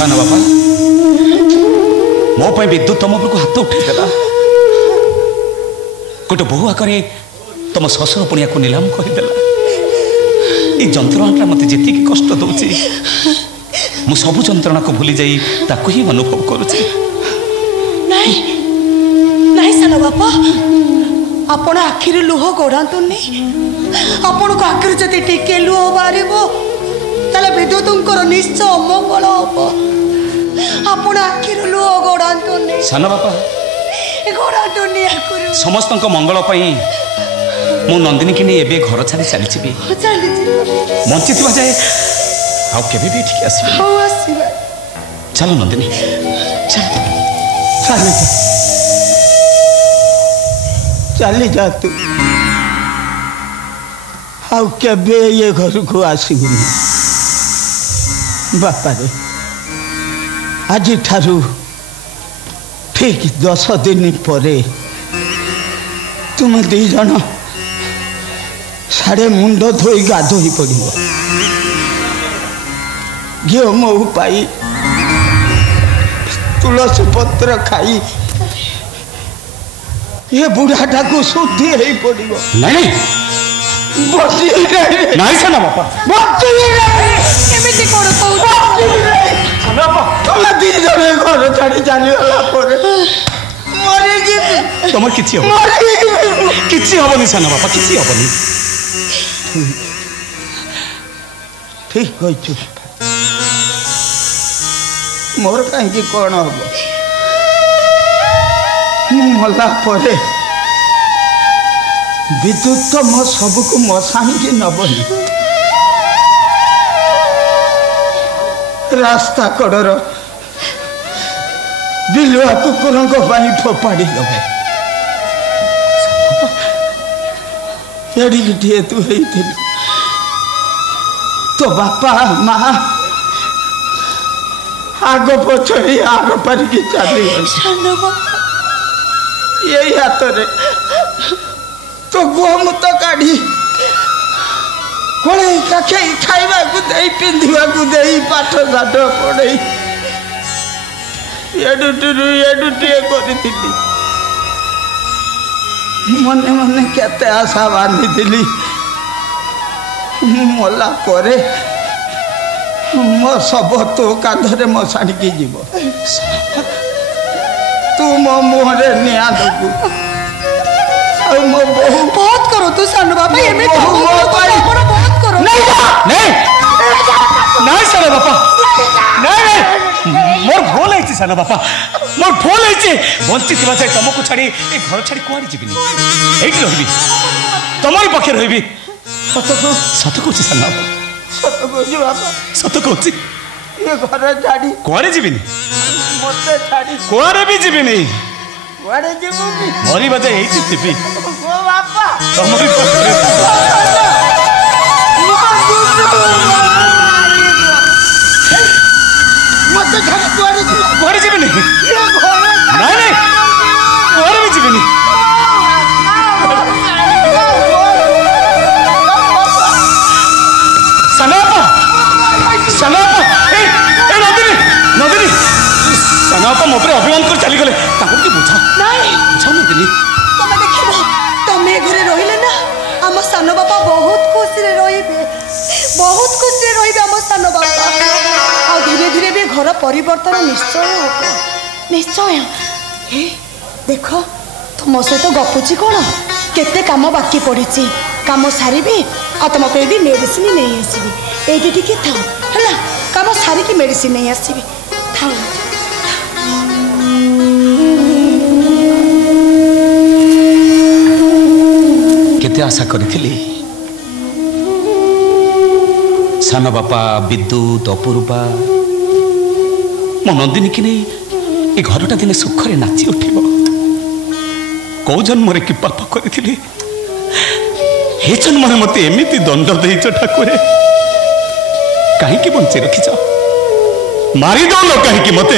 साना बापा मो पे विद्युत तुम उपरको हाथ उठेदेला गोटे बहु आगे तुम शशुर पुणिया को नीलाम करदेला ये जंत्रणा मत जी कष्ट दूची मु सबु जंत्रणा को भूली जाई ताकू ही अनुभव करुची। नहीं नहीं साना बापा आपण आखिर लुह गोड़ातुनि आपण को आखिर जदि टिके लुह बाहर ताले विद्युतंकर निश्चय अमंगल हम आपण आखिर लुह गोड़ातुनि साना बापा गोड़ातुनि समस्त मंगल मु नंदिनी कि नहीं घर छाड़ी चली बंची थी जाए आउ के भी ठीक आस चलो नंदिनी चली जा तू आउ के ये घर को आसबुनि बापा रे आज ठारू ठीक 10 दिन पर तुम दी जन साढ़े मुंड धोई गाधोई पड़ घी मऊ पाई तुलसी पत्र खाई ये बुढ़ाटा को शुद्धि हो पड़ो। नहीं नहीं साना बापा दी जन घर छाड़ी चलीगला तुम किसी हेनी साना बापा किसी हेनी ठीक कहु मोर कहीं कौन हम मला विद्युत तो मो सबको मशाणी की नबनी रास्ता कड़र बिलुआ कुकुरों फोपाड़ी दबे एडिटे तू तो बापा माँ आग पछड़ी आग पारिकी चली यही हाथ रे तो गोमुत काढ़ी कोड़े काखे खाइबा को दे पिंधिबा को दे पाठ साठ पढ़े एडुटे करी मने मने केते आशा बांधी दिली मला परे मो सब तो कांधरे मशाणी की जीव तू मो मुहरे निया दबु मो बहुत करो तू सानू बाबा बहुत करो नहीं नहीं साना बापा नहीं मोर भूल है साना बापा मोर भूल है बंची थी जाए तुमको छाड़ी ए घर छाड़ी कुआड़ी जीविनी ये रही तुम पाखे रही सत कौन साना सत कौन ये घर छाड़ी कुआड़े जीविनी मते छाड़ी कुआड़े भी जीविनी कुआड़े जीवनी मरी बजे यही थी ओ बापा तुमरी मते छाड़ी कुआड़े जीविनी नहीं नहीं कुआड़े भी जीविनी सनापा मो पर अभिमान कर चली गले ताको बुझा नहीं बुझा नंदिनी तुम देखिबो तुम घरे रहिले ना हम सानो बापा बहुत खुशी रे रहिबे हम सानो बापा आ धीरे धीरे भी घर परिवर्तन निश्चय होबो निश्चय हे देखो तुम सहित गपुची कोन केते काम बाकी पड़िची काम सारिबी आ तुम पे भी मेडिसिन नहीं आसीबी एठी ठीक था हला काम सारी की मेडिसिन नहीं आसीबी था केते आशा करी सान बापा विद्युत अपूर्वा मो नंदिनी कि नहीं ये घरटा दिने सुखरे नाची उठिब कौ जन्म कि पाप करी हे जन्म मत एमती दंड देच ठाकुर कहीं बंची रखीच मारी दौल कहीं मत